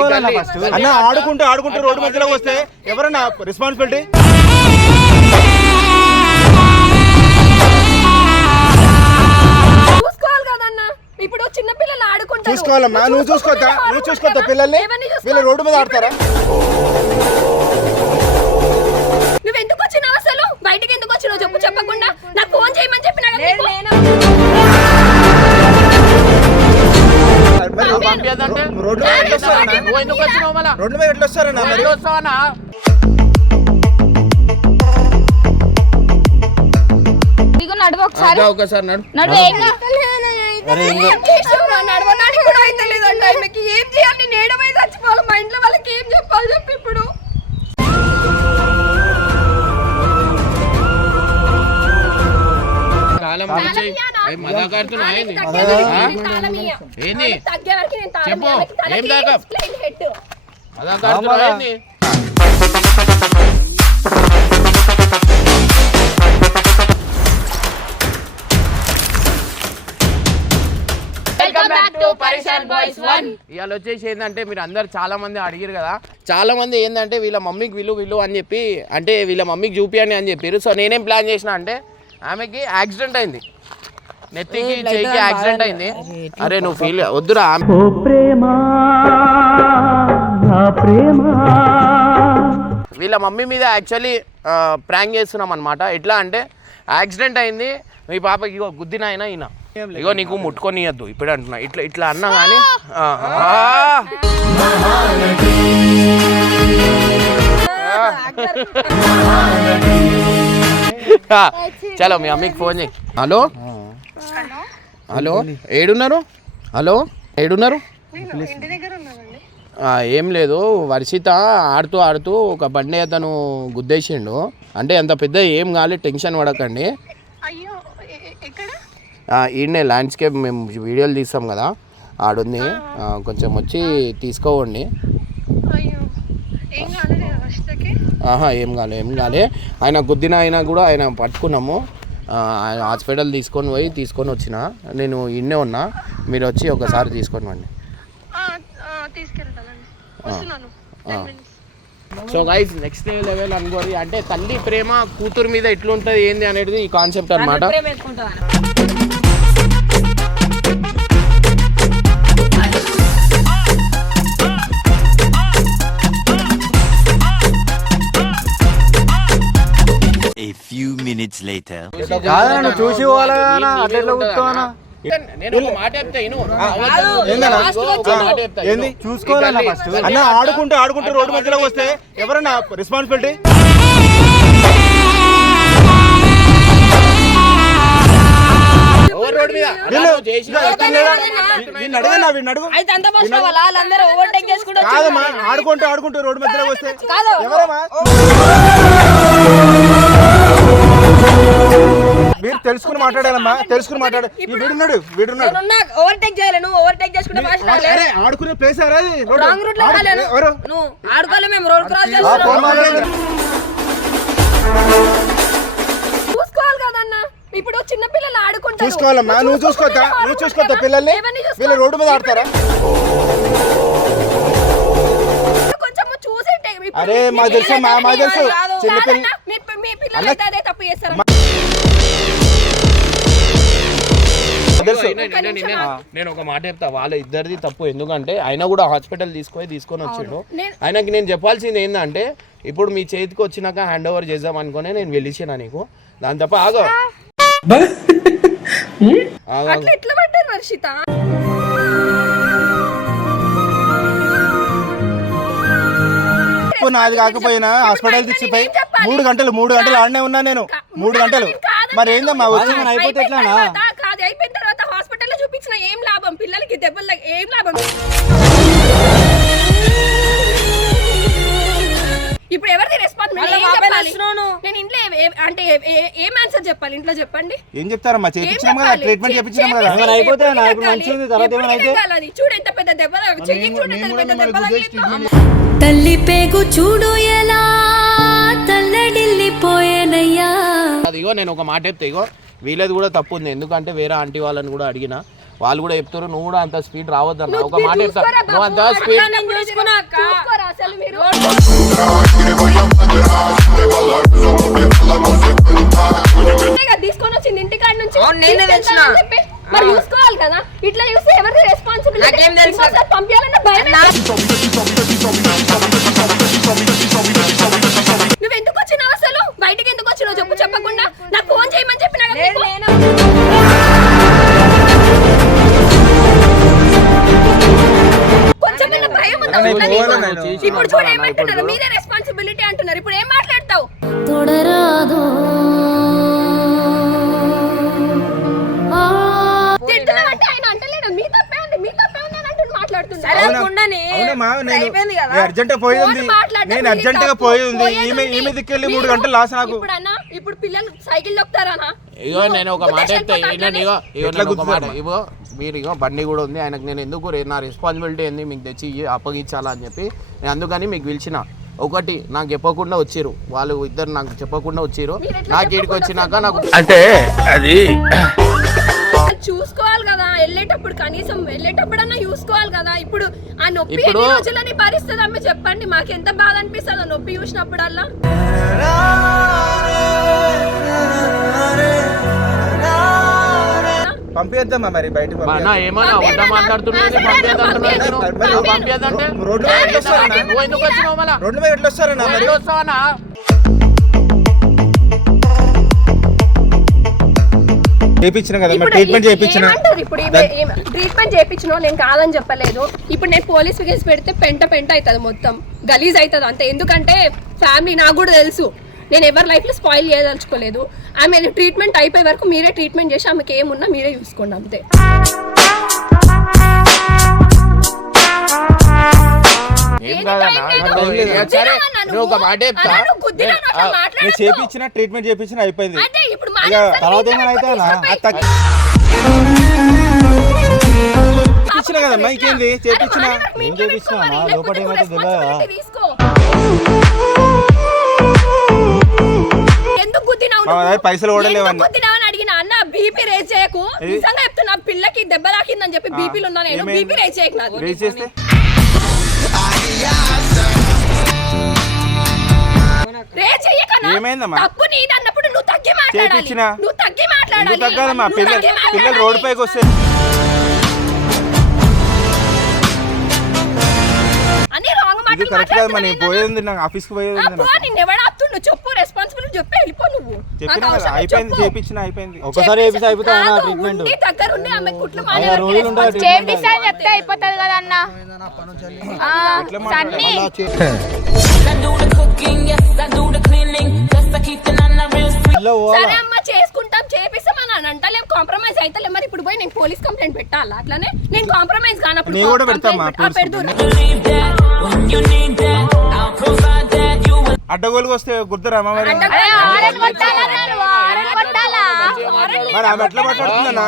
చూసుకోవాలన్నా first అన్న ఆడుకుంటూ ఆడుకుంటూ రోడ్డు మధ్యలో వస్తే ఎవరన్నా రెస్పాన్సిబిలిటీ చూసుకోవాలి కదన్న. ఇప్పుడు చిన్న పిల్లలు ఆడుకుంటారు. చూసుకోవాలమ్మా నువ్వు చూసుకోవద్దా? నువ్వు చూసుకోవద్దా పిల్లల్ని? ఎవరిని చూసుకో- వీళ్ళు రోడ్డు మీద ఆడతారా? నువ్వు ఎందుకు వచ్చినావు అసలు? బయటికి ఎందుకు వచ్చినావు? చెప్పు చెప్పకుండా. నాకు ఫోన్ చేయమని చెప్పినా కదా నీకు? పంపించదంటే రోడ్డు మీద ఎట్లా వస్తారన్నా నువ్వు ఎందుకు వచ్చినావు మళ్ళా రోడ్డు మీద ఎట్లా వస్తారన్నా మరి ఎట్లా వస్తావన్నా ఇదిగో నడువు ఒకసారి ఒకసారి నడు నడువు ఏం కా- ఏం చేసావురా? నడవడానికి కూడా అయితలేదంట ఆమెకి ఏం చేయాలి ఏంది? చెప్పు. ఏం దాకా? ఏంది ఇవాళ వచ్చేసి ఏంటంటే మీరు అందరు చాలా మంది అడిగారు కదా. చాలా మంది ఏంటంటే వీళ్ళ మమ్మీకి విలు విలు అని చెప్పి అంటే వీళ్ళ మమ్మీకి చూపియండి అని చెప్పారు సో నేనేం ప్లాన్ చేసిన అంటే ఆమెకి యాక్సిడెంట్ అయింది. నెత్తికి చెయ్యికి యాక్సిడెంట్ అయింది. అరే నువ్వు ఫీల్ వద్దురా. ఆమె- వీళ్ళ మమ్మీ మీద యాక్చువల్లీ ప్రాంక్ చేస్తున్నాం అనమాట ఎట్లా అంటే యాక్సిడెంట్ అయింది. మీ పాపకి ఇగో గుద్దిన అయినా ఈయన. ఇగో నీకు ముట్టుకొని ఇవ్వద్దు ఇప్పుడే అంటున్నా. ఇట్లా ఇట్లా అన్నా కానీ చలో మీ అమ్మకి ఫోన్ చేయి. హలో? హలో? ఏడున్నారు? హలో? ఏడున్నారు? ఏం లేదు. వర్షిత ఆడుతూ ఆడుతూ ఒక బండి అతను గుద్దేసిండు. అంటే అంత పెద్ద ఏం కాలేదు టెన్షన్ పడకండి. ఈడనే ల్యాండ్స్కేప్ మేము వీడియోలు తీస్తాం కదా ఆడుంది. కొంచెం వచ్చి తీసుకోవండి ఆహా ఏం కాలే ఏం కాలే. ఆయన గుద్దిన అయినా కూడా ఆయన పట్టుకున్నాము. హాస్పిటల్ తీసుకొని పోయి తీసుకొని వచ్చిన. నేను ఇన్నే ఉన్నా. మీరు వచ్చి ఒకసారి తీసుకొని వండి సో గైస్ నెక్స్ట్ లెవెల్ అనుకోరి. అంటే తల్లి ప్రేమ కూతురు మీద ఎట్లుంటది ఏంది అనేది ఈ కాన్సెప్ట్ అన్నమాట. కాదన్నా నువ్వు చూసి పోవాలా అట్లా ఎట్లా. ఏంది? చూసుకోవాలన్నా ఫస్ట్ అన్న ఆడుకుంటూ ఆడుకుంటూ రోడ్డు మధ్యలో వస్తే ఎవరన్నా రెస్పాన్సిబిలిటీ ఎవరు రోడ్డు మీద? అలా వీళ్ళు- నువ్వు తెలుసుకుని మాట్లాడాలమ్మా తెలుసుకుని మాట్లాడు వీడున్నాడు వీడున్నాడు. ఓవర్టేక్ చేయలే నువ్వు ఓవర్టేక్ చేసుకుంటే ఫాస్ట్ అరే ఆడుకునే ప్లేస్ అది. రాంగ్ రూట్లో నువ్వు ఆడుకోలే మేము రోడ్ క్రాస్ చేస్తున్నాం. ఇప్పుడు చిన్న పిల్లలు ఆడుకుంటారు. చూసుకోవాలమ్మా. నువ్వు చూసుకోవద్దా? నువ్వు చూసుకోవద్దా పిల్లల్ని? వీళ్ళు రోడ్డు మీద ఆడతారా? అరే, మీ తెలుసు, మా- తెలుసు. చిన్న పిల్లలు అదే తప్పు చేస్తారు నేను ఒక మాట చెప్తా వాళ్ళ ఇద్దరిది తప్పు. ఎందుకంటే ఆయన కూడా హాస్పిటల్ తీసుకొని తీసుకొని వచ్చిండు. ఆయనకి నేను చెప్పాల్సింది ఏంటంటే ఇప్పుడు మీ చేతికి వచ్చినాక హ్యాండ్ ఓవర్ చేద్దాం అనుకునే నేను వెళ్ళిచ్చిన నీకు. దాని తప్ప ఆగో. ఆగు, ఆగు. అట్లా ఎట్లా పడ్డారు వర్షిత తప్పు నాది కాకపోయినా హాస్పిటల్ చెప్పాలి? మూడు గంటలు మూడు గంటలు ఆడనే ఉన్నా నేను. మూడు గంటలు. మరి ఏందమ్మా వచ్చి ఏమైనా అయిపోతే ఎట్లానా? తర్వాత కాదు అయిపోయిన తర్వాత హాస్పిటల్లో చూపించిన ఏం లాభం పిల్లలకి దెబ్బలు ఏం లాభం? ఇప్పుడు ఎవరిది రెస్పాన్సిబిలిటీ నేను ఇంట్లో అంటే ఏ- ఆన్సర్ చెప్పాలి? ఇంట్లో చెప్పండి. ఏం చెప్తారమ్మా? ఏం చేపించినాం కదా? ట్రీట్మెంట్ చే- చేపించినాం కదా. చేపించి ఏమైనా అయిపోతే ఎప్పుడు నా ఇప్పుడు తగ్గాలి? మంచిది, తర్వాత ఏమైనా అయితే? చూడు ఎంత పెద్ద దెబ్బ చెయ్యి చూడు ఎంత పెద్ద దెబ్బ తగిలిందో. తల్లి పేగు చూడు ఎలా? తల్లడిల్లిపోయేనయ్యా. అది ఇగో నేను ఒక మాట చెప్తే ఇగో. వీళ్ళది కూడా తప్పు ఉంది. ఎందుకంటే వేరే ఆంటీ వాళ్ళని కూడా అడిగిన. వాళ్ళు కూడా చెప్తారు నువ్వు కూడా అంత స్పీడ్ రావద్దన్న ఒక మాట చెప్తా. చూసుకోరా నువ్వు అంత స్పీడ్ తీసుకొని వచ్చింది ఇంటికాడ నుంచి? నేనే తెచ్చిన. మరి చూసుకోవాలి కదా. ఇట్లా చూస్తే ఎవరిది రెస్పాన్సిబిలిటీ? పంపించాలన్న భయం ఇప్పుడు చూడు ఏమంటున్నారు? మీదే రెస్పాన్సిబిలిటీ అంటున్నారు. ఇప్పుడు ఏం మాట్లాడతావు? తొడరాదో. అర్జెంట్గా పోయి ఉంది. నేను అర్జెంట్గా. పోయి ఉంది. పోయేది ఈమె. ఈమె దిక్కెళ్ళి మూడు గంటలు లాస్ నాకు. ఇప్పుడు అన్న ఇప్పుడు పిల్లలు సైకిల్ ఇగో నేను ఒక మాట చెప్తా. ఇగో ఇగో మీరు ఇగో బండి కూడా ఉంది ఆయనకు నేను ఎందుకు రే- నా రెస్పాన్సిబిలిటీ ఏంది మీకు తెచ్చి అప్పగించాలా అని చెప్పి నేను అందుకని మీకు పిలిచిన. ఒకటి నాకు చెప్పకుండా వచ్చిర్రు. వాళ్ళు ఇద్దరు నాకు చెప్పకుండా ఎట్లా నాకు ఇక్కడికి వచ్చినాక నాకు అంటే అది చూసుకోవాలి కదా వెళ్ళేటప్పుడు కనీసం వెళ్ళేటప్పుడన్నా చూసుకోవాలి కదా. ఇప్పుడు ఆ నొప్పి ఎన్ని రోజులని అమ్మ చెప్పండి మాకు ఎంత బాధ అనిపిస్తుంది ఆ నొప్పి చూసినప్పుడల్లా? పంపిద్దామా మరి? బయటకు. ఏమన్నా? మాట్లాడుతున్నావు రోడ్డు మీద ఎట్లా వస్తారన్నా? నువ్వు ఎందుకు వచ్చినావు మళ్ళా? రోడ్డు మీద ఎట్లా వస్తారన్నా మరి? ఎట్లా వస్తావన్నా చేయించిన కదా మరి? ఇప్పుడు ట్రీట్మెంట్ చేయించిన ఇప్పుడు ట్రీట్మెంట్ చేయించిన నేను కాదని చెప్పలేదు. ఇప్పుడు నేను పోలీస్ కేసు పెడితే పెంట పెంట అవుతుంది మొత్తం. గలీజ్ అవుతుంది అంతే. ఎందుకంటే ఫ్యామిలీ నాకు కూడా తెలుసు. నేను ఎవరి లైఫ్లో స్పాయిల్ చేయదలుచుకోలేదు. ఆమె ట్రీట్మెంట్ అయిపోయే వరకు మీరే ట్రీట్మెంట్ చేసి ఆమెకి ఏమున్నా మీరే చూసుకోండి అంతే. ఒక మాట చేయించిన ట్రీట్మెంట్ చేయించిన అయిపోయింది. తర్వాత మీతో ఏమైనా అయితే ఎక్కువ అది తీసుకుపోయి. తగ్గి- చేయించిన కదమ్మా ఇంకేంది మీ ఏం? లేకపోతే లోపల ఏమైతే తెలియదా? పైసలు కూడా అని అడిగిన అన్న బీపీ రేజ్ చేయకు? నిజంగా చెప్తున్నా పిల్లకి దెబ్బ తాకిందని చెప్పి బీపీలు ఉన్నా నేను? బీపీ రేజ్ చేయకు నాకు రేస్ చేస్తే రేజ్? తప్పు నీది అన్నప్పుడు నువ్వు తగ్గి మాట్లాడాలి? నువ్వు తగ్గి మాట్లాడాలి పిల్లలు. రోడ్డు పైకి వస్తే ఇది కరెక్ట్ కాదమ్మా మాట్లాడుతున్నావు నేను పోయేది ఉంది నాకు ఆఫీస్కి పోయేది ఉంది నాకు నిన్ను ఎవడు ఆపుతుండు? చెప్పు రెస్పాన్సిబిలిటీ చెప్పి వెళ్ళిపో నువ్వు. చెప్పినా నాకు కదా అవసరం లేదు, అయిపోయింది చెప్పు. చేయించిన అయిపోయింది. ఒకసారి చేపిస్తే అయిపోతుందా కాదు, ట్రీట్మెంట్ ఉండి దగ్గర ఉండి ఆమె కుట్లు రోజులు. ట్రీట్మెంట్ చేపిస్తా అని చెప్తే అయిపోతుంది కదా అన్న? ఆ, సన్నీ. ఇల్లు సరే అమ్మ చేసుకుంటాం చేపిస్తాం. అని అంటలేం కాంప్రమైజ్ అయితే మరి ఇప్పుడు పోయి నేను పోలీస్ కంప్లైంట్ పెట్టాలా? అట్లానే? నేను కాంప్రమైజ్ కానప్పుడు నేను కూడా complaint ఆ, పెడుదురు. అడ్డగోలుగా వస్తే గుర్తురామా మరి? మరి ఆమె ఎట్లా మాట్లాడుతుందన్నా?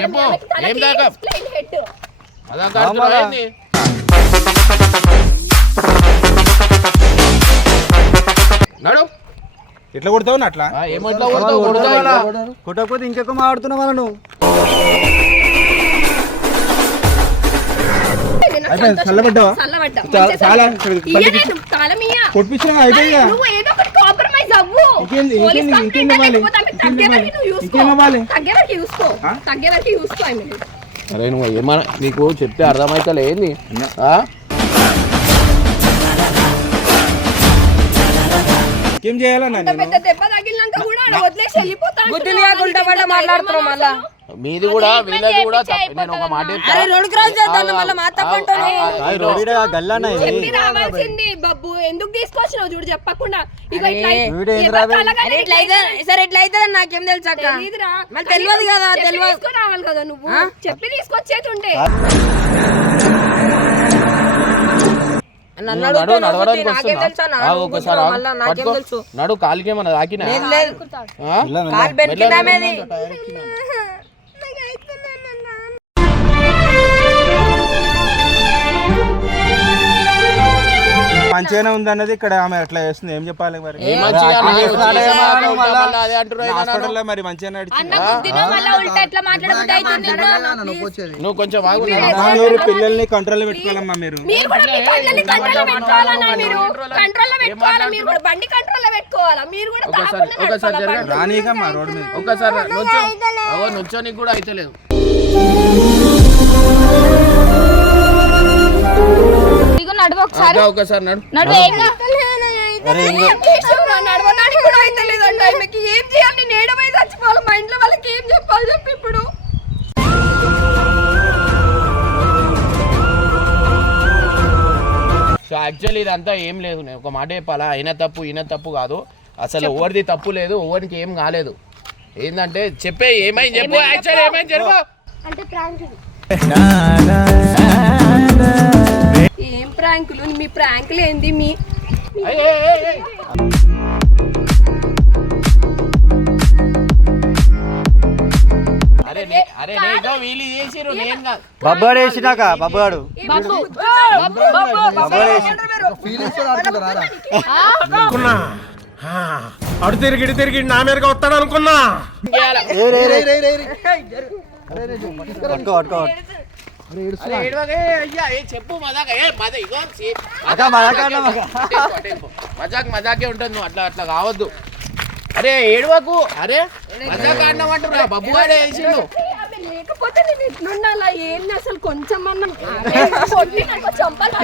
చెప్పు. ఏం దాకా? నడు. ఎట్లా కొడతావు అట్లా? ఏమట్లా కొడతావు. కొట్టకపోతే ఇంకెక్కువ మాట్లాడుతున్నావు వాళ్ళ నువ్వు ఏదో ఒకటి కాంప్రమైజ్ అవ్వు. ఇంకేంది- పోలీస్ ఇంకేంది- కంప్లైంట్ ఇంకేం ఇవ్వాలి? లేకపోతే ఆమె ఇంకేం తగ్గే ఇవ్వాలి? వరకు నువ్వు చూసుకో. ఇంకేం ఇవ్వాలి? తగ్గే వరకు చూసుకో. ఆ? తగ్గే వరకు చూసుకో ఆమె. అరే నువ్వు ఏమన్నా నీకు చెప్తే అర్థమైతలే ఏంది? ఆ? ఏం చేయాలన్నా అంత నేను? పెద్ద దెబ్బ తగిలినాక కూడా ఆడ వదిలేసి వెళ్ళిపోతాను. మళ్ళా? మీది కూడా వీళ్ళది కూడా తప్పు. నేను ఒక మాట చెప్తా. అరే రోడ్డు క్రాస్ చేద్దాం మళ్ళీ మా తప్పంటాను ఆ, ఆ, ఆ, రోడ్డు ఈడ గల్లానా ఇది చెప్పి రావాల్సింది బబ్బు ఎందుకు తీసుకొచ్చినావు చూడు చెప్పకుండా ఇక ఇట్లా వీడు ఏం ఎవరి రావే? తలగానే అరే ఇట్లా అయితే సరే ఇట్లా అయితే నాకేం తెలుసు అక్క తెలీదురా. మళ్ళీ తెలియదు కదా చెప్పి తెలియదు తీసుకురావాలి కదా నువ్వు చెప్పి నన్ను నువ్వు అడిగితే నడు, నడవడానికి నాకేం వస్తున్నా? తెలుసా? నా ఆగు, నువ్వు ఒకసారి కూర్చో, ఆగు. మళ్ళా నాకేం పట్టుకో. తెలుసు? నడు కాలికి ఏమన్నా తాకినా ఏం లేదు ఆ? కాలు బెనికినామేది మంచిగానే ఉంది అన్నది ఇక్కడ ఆమె అట్లా చేస్తుంది. ఏం చెప్పాలి మరి? మంచిగా నాకు. హాస్పిటల్లో మరి అవుతుంది? నువ్వు కొంచెం మీరు పిల్లల్ని కంట్రోల్ పెట్టుకోవాలమ్మా మీరు. ఒకసారి ఒకసారి. రానీకమ్మా రోడ్డు మీద. ఒక్కసారి నుంచో. అవో నుంచోనికి కూడా అయితలేదు. ఇగో నడువు ఒకసారి. ఒకసారి నడు. నడువు ఏం కా- ఏం చేసావురా? నడవడానికి కూడా అయితలేదంట ఆమెకి. ఏం చేయాలి? నేను చచ్చిపోవాలి. మా ఇంట్లో వాళ్ళకి ఏం చెప్పాలి చెప్పు ఇప్పుడు. సో యాక్చువల్లీ ఇదంతా ఏం లేదు. నేను ఒక మాట చెప్పాలా? అయిన తప్పు ఈయన తప్పు కాదు. అసలు ఎవరిది తప్పు లేదు ఎవరికి ఏం కాలేదు. ఏంటంటే చెప్పే ఏమైంది చెప్పు. యాక్చువల్ ఏమైంది చెప్పు. ఏం ప్రాంకులు మీ ప్రాంకులు ఏంది మీ బబ్బాడు వేసినాక బబ్బాడు. అడు తిరిగి ఇటు తిరిగి నా మీదకి వస్తాడు అనుకున్నా. చెప్పు మజాక్. మజాక్ ఉంటుంది. నువ్వు అట్లా అట్లా కావద్దు. అరే ఏడవకు అరే మజాక్ ఆడినామంటున్నా బబ్బు గాడే వేసిండు లేకపోతే నేను ఎట్లుండాలా ఏంది అసలు కొంచెం అన్నం? చంపాలి